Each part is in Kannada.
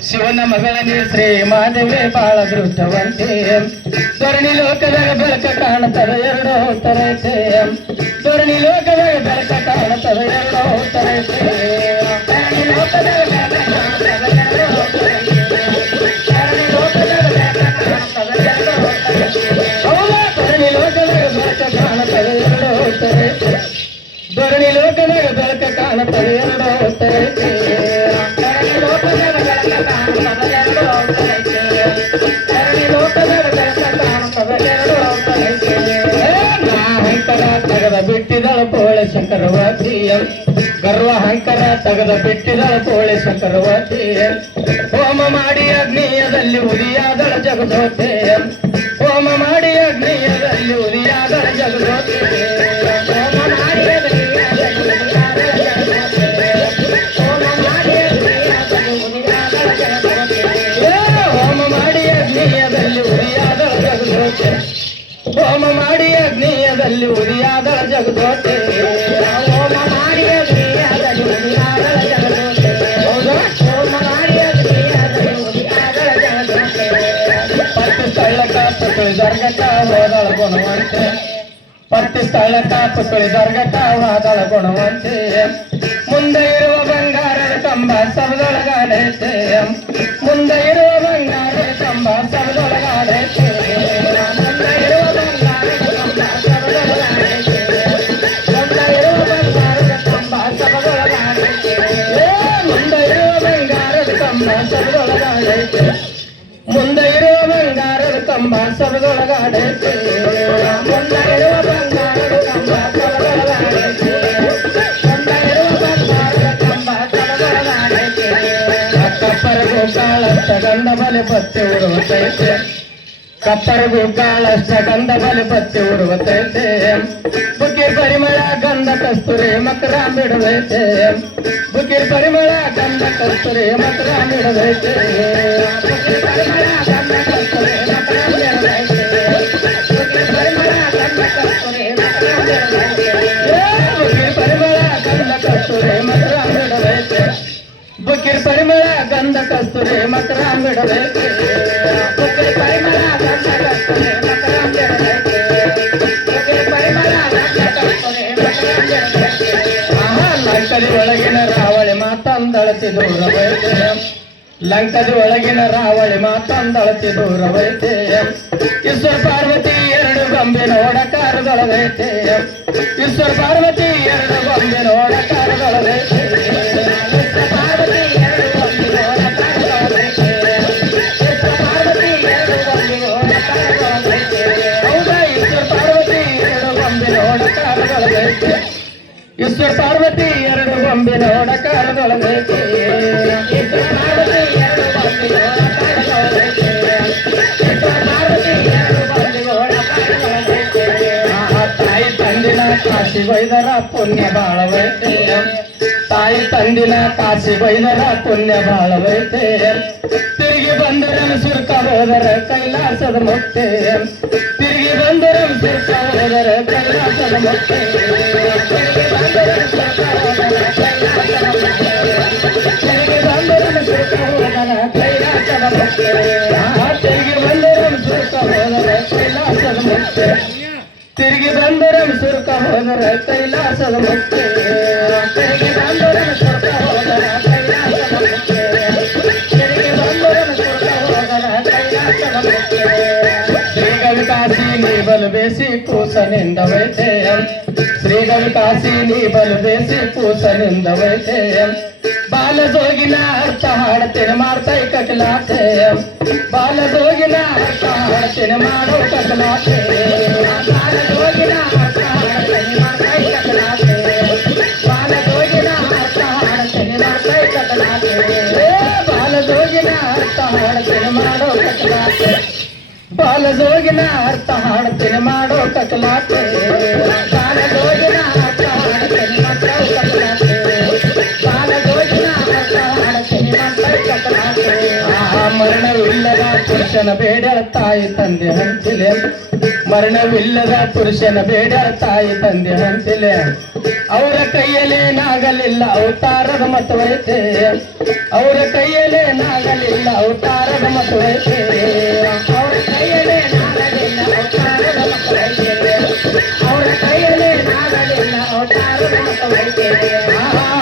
ಶಿವನ ಮಗಳನೇ ಶ್ರೀ ಮಾದೇವಿ ಬಾಳ ದೃಷ್ಟವಂತೆ ಧರಣಿ ಲೋಕದಾಗ ಬೆಳಕ ಕಾಣುತ್ತದೆ ಎರಡು ತರೈತೆ ಧರಣಿ ಲೋಕದಾಗ ಬೆಳಕ ಕಾಣುತ್ತದೆ ಎರಡು ತರೈತೆ ಧರಣಿ ಲೋಕದಾಗ ಬೆಳಕ ಕಾಣುತ್ತದೆ ಎರಡು ಧರಣಿ ಲೋಕದಾಗ ಬೆಳಕ ಕಾಣುತ್ತದೆ ಎರಡು ಹೌದಾ ಧರಣಿ ಲೋಕದಾಗ ಬೆಳಕ ಕಾಣುತ್ತದೆ ಎರಡು ತರೈತೆ ಧರಣಿ ಲೋಕದಾಗ ಬೆಳಕ ಕಾಣುತ್ತದೆ ಎರಡು ತರೈತೆ ಧರಣಿ ಲೋಕದಾಗ ಬೆಳಕ ಕಾಣುತ್ತದೆ ಎರಡು ತರೈತೆ ಧರಣಿ ಲೋಕದಾಗ ಬೆಳಕ ಕಾಣುತ್ತದೆ ಎರಡು ತರೈತೆ ಅಹಂಕಾರ ತಗದ ಬಿಟ್ಟಿದಳ ಪೋಳೆ ಶಂಕರವತಿ ಗರ್ವ ಅಹಂಕಾರ ತಗದ ಬಿಟ್ಟಿದಳ ಪೋಳೆ ಶಂಕರವತಿ ಹೋಮ ಮಾಡಿ ಅಗ್ನಿಯದಲ್ಲಿ ಉರಿಯಾದಳ ಜಗದೋತೆ ಹೋಮ ಮಾಡಿ ಅಗ್ನಿಯದಲ್ಲಿ ಉರಿಯಾದಳ ಜಗದೋತೆ ಹೋಮ ಮಾಡಿ ಹೋಮ ಮಾಡಿ ಅಗ್ನಿಯದಲ್ಲಿ ಉರಿಯಾದಳ ಜಗದೋತೆ ಹೋಮ ಮಾಡಿ ಅಗ್ನಿಯದಲ್ಲಿ ಉರಿಯಾದಳ ಜಗದೋತೆ ಹೌದಾ ಹೋಮ ಮಾಡಿ ಅಗ್ನಿಯದಲ್ಲಿ ಉರಿಯಾದಳ ಜಗದೋತೆ ಪತ್ತಿ ಸ್ಥಳಕ ಪುಕ್ಕಳಿ ದರ್ಗಕ ಹೋದಳ ಗುಣವಂತೆ ಪತ್ತಿ ಸ್ಥಳಕ ಪುಕ್ಕಳಿ ದರ್ಗಕ ಹೋದಳ ಗುಣವಂತೆ ಮುಂದೆ ಇರುವ ಬಂಗಾರದ ಕಂಬ ಸಬದೊಳಗಾಡೈತೆ ಮುಂದೆ ಇರುವ ಬಂಗಾರದ ಕಂಬ ಸಬದೊಳಗಾಡೈತೆ ಮುಂದೆ ಇರುವ ಬಂಗಾರದ ಕಂಬ ಸಬದೊಳಗಾಡೈತೆ ಮುಂದೆ ಇರುವ ಬಂಗಾರದ ಕಂಬ ಸಬದೊಳಗಾಡೈತೆ ಮುಂದೆ ಇರುವ ಬಂಗಾರದ ಕಂಬ ಸಬದೊಳಗಾಡೈತೆ ಕಪ್ಪರಗೂ ಕಾಳಷ್ಟ ಗಂಧ ಬಲೆ ಪತ್ತೆ ಉರುವತೈತೆ ಕಪ್ಪರಗೂ ಕಾಳಷ್ಟ ಗಂಧ ಬಲೆ ಪತ್ತೆ ಉರುವತೈತೆ ಬುಕ್ಕಿರ್ ಪರಿಮಳ ಗಂಧ ಕಸ್ತೂರಿ ಮಕರ ಬಿಡದೈತೆ ಬುಕ್ಕಿರ್ ಪರಿಮಳ ಗಂಧ ಕಸ್ತೂರಿ ಮಕರ ಬಿಡದೈತೆ ಬುಕ್ಕಿರ್ ಪರಿಮಳ ಗಂಧ ಕಸ್ತೂರಿ ಮಕರ ಬಿಡದೈತೆ ಬುಕ್ಕಿರ್ ಪರಿಮಳ ಗಂಧ ಕಸ್ತೂರಿ ಮಕರ ಬಿಡದೈತೆ ಬುಕ್ಕಿರ್ ಪರಿಮಳ ಗಂಧ ಕಸ್ತೂರಿ ಮಕರ ಬಿಡದೈತೆ ಬುಕ್ಕಿರ್ ಪರಿಮಳ ಗಂಧ ಕಸ್ತೂರಿ ಮಕರ ಬಿಡದೈತೆ ಬುಕ್ಕಿರ್ ಪರಿಮಳ ಗಂಧ ಕಸ್ತೂರಿ ಮಕರ ಬಿಡದೈತೆ ಬುಕ್ಕಿರ್ ಪರಿಮಳ ಗಂಧ ಕಸ್ತೂರಿ ಮಕರ ಬಿಡದೈತೆ ಲಂಕದಿ ಒಳಗಿನ ರಾವಳಿ ಮಾತಂದಳತಿ ದೂರವೈತೆ ಲಂಕದಿ ಒಳಗಿನ ರಾವಳಿ ಮಾತಂದಳತಿ ದೂರವೈತೆ ಈಶ್ವರ ಪಾರ್ವತಿ ಎರಡು ಗೊಂಬಿನ ಓಡಕಾರದೊಳಗೈತೆ ಈಶ್ವರ ಪಾರ್ವತಿ ಎರಡು ಗೊಂಬಿನ ಓಡಕಾರದೊಳಗೈತೆ ಈಶ್ವರ ಪಾರ್ವತಿ ಎರಡು ಗೊಂಬಿನ ಓಡಕಾರದೊಳಗೈತೆ ಈಶ್ವರ ಪಾರ್ವತಿ ಎರಡು ಗೊಂಬಿನ ಓಡಕಾರದೊಳಗೈತೆ ಹೌದಾ ಈಶ್ವರ ಪಾರ್ವತಿ ಎರಡು ಗೊಂಬಿನ ಓಡಕಾರದೊಳಗೈತೆ ಈಶ್ವರ ಪಾರ್ವತಿ ಎರಡು ಗೊಂಬಿನ ಓಡಕಾರದೊಳಗೈತೆ ಈಶ್ವರ ಪಾರ್ವತಿ ಎರಡು ಗೊಂಬಿನ ಓಡಕಾರದೊಳಗೈತೆ ಈಶ್ವರ ಪಾರ್ವತಿ ಎರಡು ಗೊಂಬಿನ ಓಡಕಾರದೊಳಗೈತೆ ತಾಯಿ ತಂದಿನ ಕಾಶಿ ಬೈದರ ಪುಣ್ಯ ಬಾಳವೈತೆ ತಾಯಿ ತಂದಿನ ಕಾಶಿ ಬೈದರ ಪುಣ್ಯ ಬಾಳವೈತೆ ತಿರುಗಿ ಬಂದರನು ಸುರ್ಕ ಹೋದರ ಕೈಲಾಸದ ಮುಕ್ತೆ ತಿರುಗಿ ಬಂದರನು ಸುರ್ಕ ಹೋದರ ಕೈಲಾಸದ ಮುಕ್ತೆ ತಿರುಗಿ ಬಂದರನು ಸುರ್ಕ ಹೋದರ ಕೈಲಾಸದ ಮುಕ್ತೆ ತಿರುಗಿ ಬಂದರನು ಸುರ್ಕ ಹೋದರ ಕೈಲಾಸದ ಮುಕ್ತೆ ತಿರುಗಿ ಬಂದರನು ಸುರ್ಕ ಹೋದರ ಕೈಲಾಸದ ಮುಕ್ತೆ ತಿರುಗಿ ಬಂದರನು ಸುರ್ಕ ಹೋದರ ಕೈಲಾಸದ ಮುಕ್ತೆ ತಿರುಗಿ ಬಂದರನು ಸುರ್ಕ ಹೋದರ ಕೈಲಾಸದ ಮುಕ್ತೆ ತಿರುಗಿ ಬಂದರನು ಸುರ್ಕ ಹೋದರ ಕೈಲಾಸದ ಮುಕ್ತೆ ಶ್ರೀಗವಿ ಕಾಶಿ ನೀ ಬಲು ಬೇಸಿ ಕೂಸನಿಂದವೈತೆ ಶ್ರೀಗವಿ ಕಾಶಿ ನೀ ಬಲು ಬೇಸಿ ಕೂಸನಿಂದವೈತೆ ಬಾಲ ಜೋಗಿನ ಅರ್ಥ ಹಾಡ್ತೇನೆ ಮಾಡ್ತೈ ಕಕಲಾತೆ ಬಾಲ ಜೋಗಿನ ಅರ್ಥ ಹಾಡ್ತೇನೆ ಮಾಡೋ ಕಕಲಾತೆ ಬಾಲ ಜೋಗಿನ ಅರ್ಥ ಹಾಡ್ತೇನೆ ಮಾಡ್ತೈ ಕಕಲಾತೆ ಬಾಲ ಜೋಗಿನ ಅರ್ಥ ಹಾಡ್ತೇನೆ ಮಾಡ್ತೈ ಕಕಲಾತೆ ಬಾಲ ಜೋಗಿನ ಅರ್ಥ ಹಾಡ್ತೇನೆ ಮಾಡೋ ಕಕಲಾತೆ ಬಾಲ ಜೋಗಿನ ಅರ್ಥ ಹಾಡ್ತೇನೆ ಮಾಡೋ ಕಕಲಾತೆ ಬಾಲ ಜೋಗಿನ ಅರ್ಥ ಹಾಡ್ತೇನೆ ಮಾಡ್ತೈ ಕಕಲಾತೆ ಬಾಲ ಜೋಗಿನ ಅರ್ಥ ಹಾಡ್ತೇನೆ ಮಾಡ್ತೈ ಕಕಲಾತೆ ಮರಣವಿಲ್ಲದ ಪುರುಷ ಪುರುಷನ ಬೇಡ ತಾಯಿ ತಂದೆ ಹಂಚಿಲೆ ಮರಣವಿಲ್ಲದ ಪುರುಷನ ಬೇಡ ತಾಯಿ ತಂದೆ ಹಂಚಿಲೆ ಅವರ ಕೈಯಲ್ಲೇನಾಗಲಿಲ್ಲ ಅವತಾರದ ಮತವೈತೆ ಅವರ ಕೈಯಲ್ಲೇನಾಗಲಿಲ್ಲ ಅವತಾರದ ಮತವೈತೆ ಅವರ ಕೈಯಲ್ಲೇನಾಗಲಿಲ್ಲ ಅವತಾರದ ಮತವೈತೆ ಅವರ ಕೈಯಲ್ಲೇನಾಗಲಿಲ್ಲ ಅವತಾರದ ಮತವೈತೆ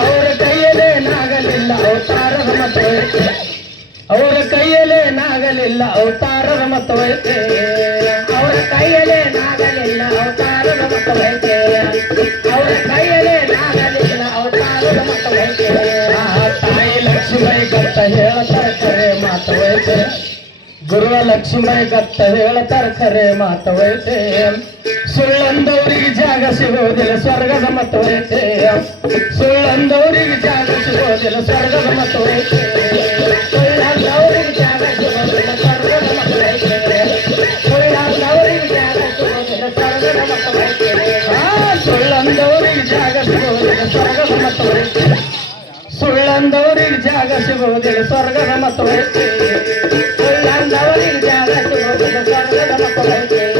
ಅವರ ಕೈಯಲ್ಲೇನಾಗಲಿಲ್ಲ ಅವತಾರದ ಮತವೈತೆ ಅವರ ಕೈಯಲ್ಲೇನಾಗಲಿಲ್ಲ ಅವತಾರದ ಮತವೈತೆ ಅವರ ಕೈಯಲ್ಲೇನಾಗಲಿಲ್ಲ ಅವತಾರದ ಮತವೈತೆ ಅವರ ಕೈಯಲ್ಲೇನಾಗಲಿಲ್ಲ ಅವತಾರದ ಮತವೈತೆ ತಾಯಿ ಲಕ್ಷ್ಮೀ ಗತ್ತ ಹೇಳತಾರ ಖರೆ ಮಾತವೈತೆ ಗುರುವ ಲಕ್ಷ್ಮೀ ಗತ್ತ ಹೇಳತಾರ ಖರೆ ಮಾತವೈತೆ ಸುಳ್ಳಂದವರಿಗೆ ಜಾಗ ಸಿಗೋದಿಲ್ಲ ಸ್ವರ್ಗದ ಮತವೈತೆ ಸುಳ್ಳಂದವರಿಗೆ ಜಾಗ ಸಿಗೋದಿಲ್ಲ ಸ್ವರ್ಗದ ಮತವೈತೆ ಸುಳ್ಳಂದವರಿಗೆ ಜಾಗ ಸಿಗೋದಿಲ್ಲ ಸ್ವರ್ಗದ ಮತವೈತೆ ಸುಳ್ಳಂದವರಿಗೆ ಜಾಗ ಸಿಗೋದಿಲ್ಲ ಸ್ವರ್ಗದ ಮತವೈತೆ ಸುಳ್ಳಂದವರಿಗೆ ಜಾಗ ಸಿಗೋದಿಲ್ಲ ಸ್ವರ್ಗದ ಮತವೈತೆ ಸುಳ್ಳಂದವರಿಗೆ ಜಾಗ ಸಿಗೋದಿಲ್ಲ ಸ್ವರ್ಗದ ಮತವೈತೆ ಸುಳ್ಳಂದವರಿಗೆ ಜಾಗ ಸಿಗೋದಿಲ್ಲ ಸ್ವರ್ಗದ ಮತವೈತೆ